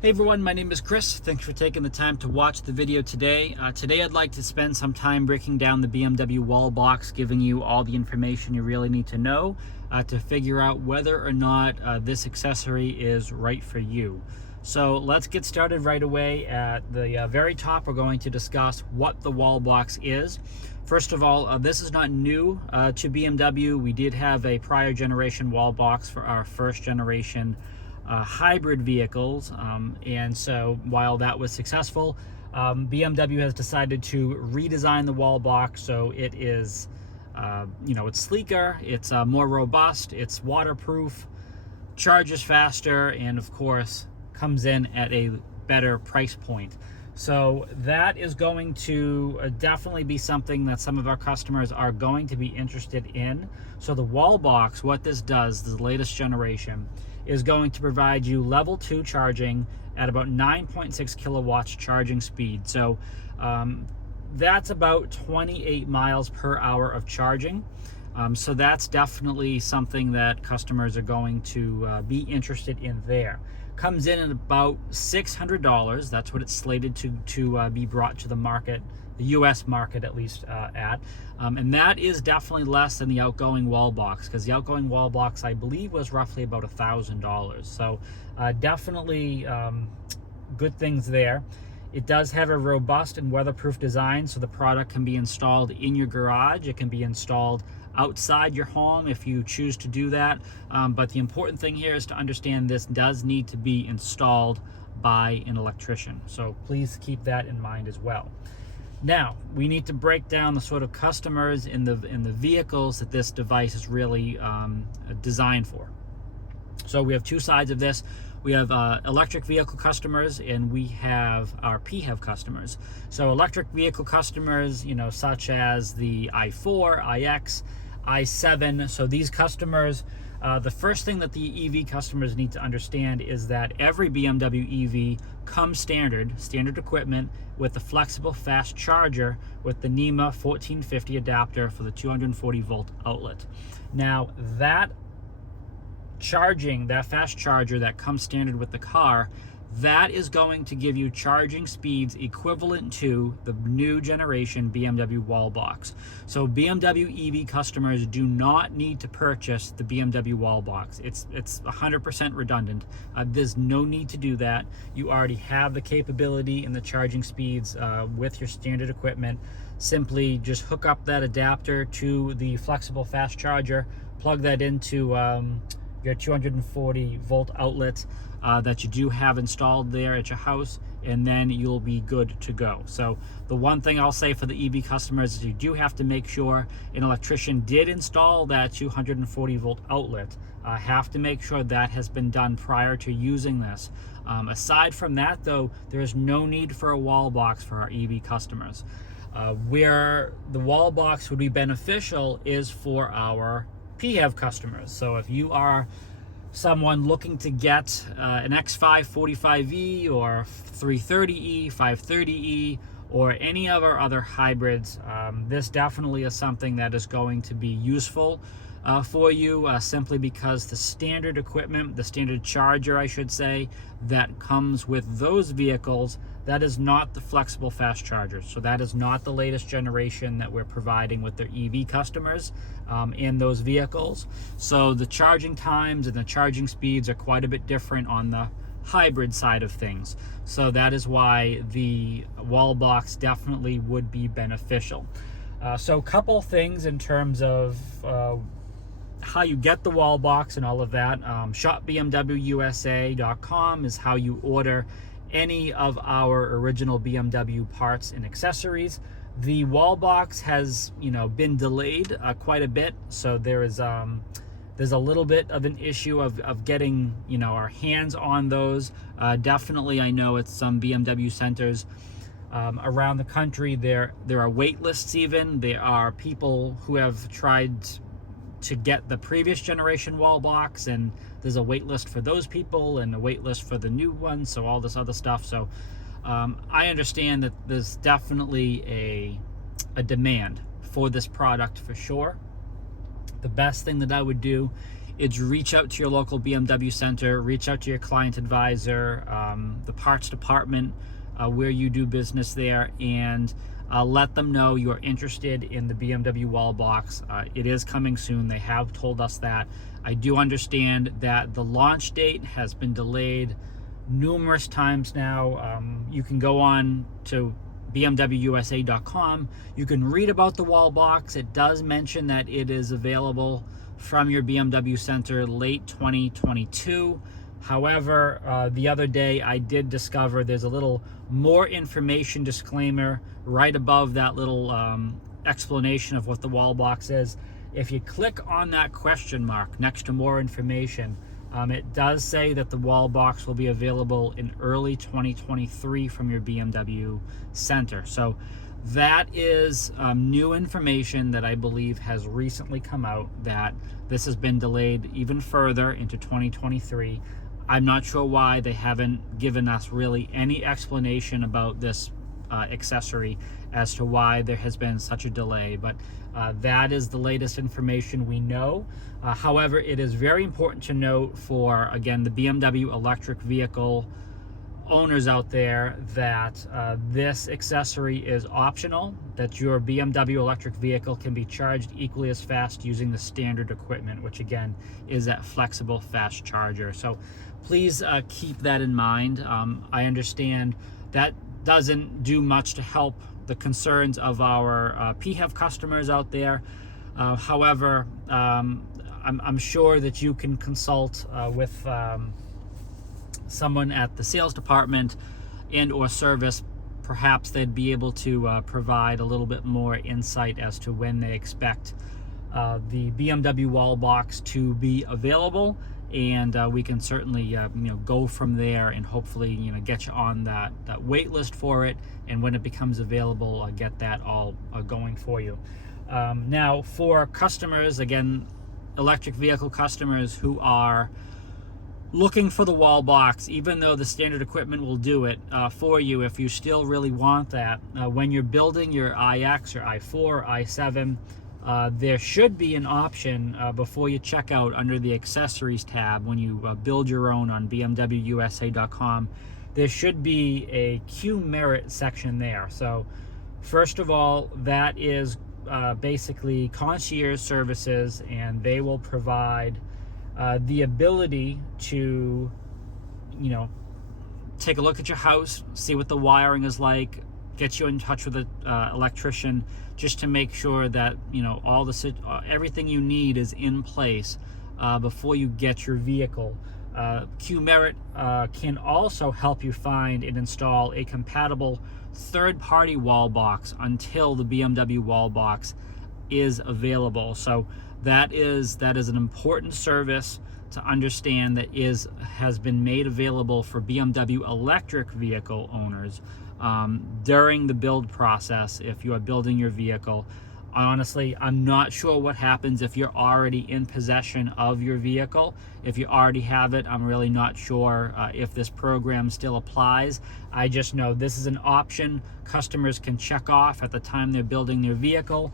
Hey everyone, my name is Chris. Thanks for taking the time to watch the video today. Today I'd like to spend some time breaking down the BMW Wallbox, giving you all the information you really need to know to figure out whether or not this accessory is right for you. So let's get started right away. At the very top, we're going to discuss what the Wallbox is. First of all, this is not new to BMW. We did have a prior generation Wallbox for our first generation hybrid vehicles, and so while that was successful, BMW has decided to redesign the wall box so it is, it's sleeker, it's more robust, it's waterproof, charges faster, and of course comes in at a better price point. So that is going to definitely be something that some of our customers are going to be interested in. So the wall box, what this does, the latest generation, is going to provide you level 2 charging at about 9.6 kilowatts charging speed. So that's about 28 miles per hour of charging. So that's definitely something that customers are going to be interested in there. Comes in at about $600. That's what it's slated to be brought to the market, the US market at least at. And that is definitely less than the outgoing wall box, because the outgoing wall box, I believe, was roughly about $1,000. So definitely good things there. It does have a robust and weatherproof design, so the product can be installed in your garage. It can be installed outside your home if you choose to do that. But the important thing here is to understand this does need to be installed by an electrician. So please keep that in mind as well. Now, we need to break down the sort of customers in the vehicles that this device is really designed for. So we have two sides of this. We have electric vehicle customers, and we have our PHEV customers. So electric vehicle customers, such as the i4, iX, i7. So these customers, the first thing that the EV customers need to understand is that every BMW EV comes standard equipment with the flexible fast charger with the NEMA 1450 adapter for the 240 volt outlet. Now that fast charger that comes standard with the car, that is going to give you charging speeds equivalent to the new generation BMW Wallbox. So BMW EV customers do not need to purchase the BMW Wallbox. It's 100% redundant. There's no need to do that. You already have the capability and the charging speeds with your standard equipment. Simply just hook up that adapter to the flexible fast charger, plug that into your 240 volt outlet that you do have installed there at your house, and then you'll be good to go. So the one thing I'll say for the EV customers is you do have to make sure an electrician did install that 240 volt outlet. Have to make sure that has been done prior to using this. Aside from that, though, there is no need for a wall box for our EV customers. Where the wall box would be beneficial is for our PHEV customers. So if you are someone looking to get an X5 45E or 330E, 530E, or any of our other hybrids, this definitely is something that is going to be useful for you, simply because the standard equipment, the standard charger, I should say, that comes with those vehicles, that is not the flexible fast charger. So that is not the latest generation that we're providing with their EV customers in those vehicles. So the charging times and the charging speeds are quite a bit different on the hybrid side of things. So that is why the wall box definitely would be beneficial. So a couple things in terms of how you get the wall box and all of that. shopbmwusa.com is how you order any of our original BMW parts and accessories. The wall box has been delayed quite a bit, so there's a little bit of an issue of getting our hands on those. Definitely, I know at some BMW centers around the country there are wait lists. Even there are people who have tried to get the previous generation wall box, and there's a wait list for those people and a wait list for the new one, so all this other stuff. So I understand that there's definitely a demand for this product for sure. The best thing that I would do is reach out to your local BMW center, reach out to your client advisor, the parts department where you do business there, and let them know you're interested in the BMW Wallbox. It is coming soon. They have told us that. I do understand that the launch date has been delayed numerous times now. You can go on to BMWUSA.com. You can read about the Wallbox. It does mention that it is available from your BMW center late 2022. However, the other day I did discover there's a little more information disclaimer right above that little explanation of what the Wallbox is. If you click on that question mark next to more information, it does say that the Wallbox will be available in early 2023 from your BMW center. So that is new information that I believe has recently come out, that this has been delayed even further into 2023. I'm not sure why. They haven't given us really any explanation about this accessory as to why there has been such a delay, but that is the latest information we know. However, it is very important to note for, again, the BMW electric vehicle owners out there that this accessory is optional, that your BMW electric vehicle can be charged equally as fast using the standard equipment, which again is that flexible fast charger. So please keep that in mind. I understand that doesn't do much to help the concerns of our PHEV customers out there. However, I'm sure that you can consult with someone at the sales department and or service. Perhaps they'd be able to provide a little bit more insight as to when they expect the BMW Wallbox to be available, and we can certainly go from there and hopefully get you on that wait list for it, and when it becomes available, get that all going for you. Now, for customers, again, electric vehicle customers who are looking for the Wallbox, even though the standard equipment will do it for you, if you still really want that, when you're building your iX or i4 or i7, there should be an option before you check out under the accessories tab when you build your own on BMWUSA.com. There should be a Q Merit section there. So first of all, that is basically concierge services, and they will provide the ability to take a look at your house, see what the wiring is like, get you in touch with an electrician, just to make sure that all the everything you need is in place before you get your vehicle. Q Merit can also help you find and install a compatible third-party Wallbox until the BMW Wallbox is available. So that is an important service to understand that has been made available for BMW electric vehicle owners during the build process. If you are building your vehicle, honestly, I'm not sure what happens if you're already in possession of your vehicle. If you already have it, I'm really not sure if this program still applies. I just know this is an option customers can check off at the time they're building their vehicle.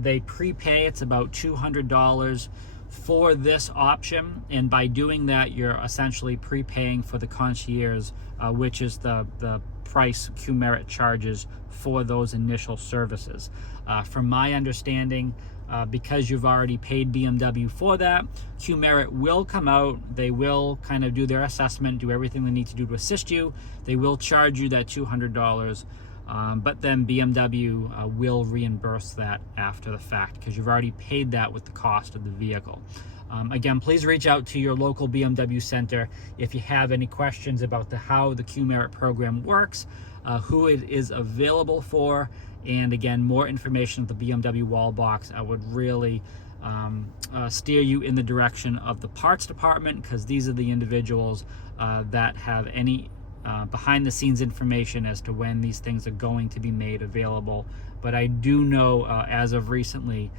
They prepay, it's about $200 for this option, and by doing that, you're essentially prepaying for the concierge, which is the price Q Merit charges for those initial services. From my understanding, because you've already paid BMW for that, Q Merit will come out, they will kind of do their assessment, do everything they need to do to assist you. They will charge you that $200, but then BMW will reimburse that after the fact, because you've already paid that with the cost of the vehicle. Again, please reach out to your local BMW center if you have any questions about how the Q Merit program works, who it is available for, and again, more information of the BMW Wallbox. I would really steer you in the direction of the parts department, because these are the individuals that have any behind the scenes information as to when these things are going to be made available. But I do know as of recently,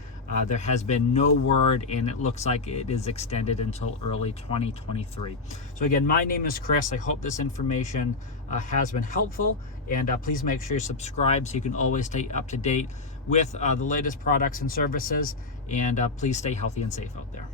there has been no word, and it looks like it is extended until early 2023. So again, my name is Chris. I hope this information has been helpful, and please make sure you subscribe so you can always stay up to date with the latest products and services, and please stay healthy and safe out there.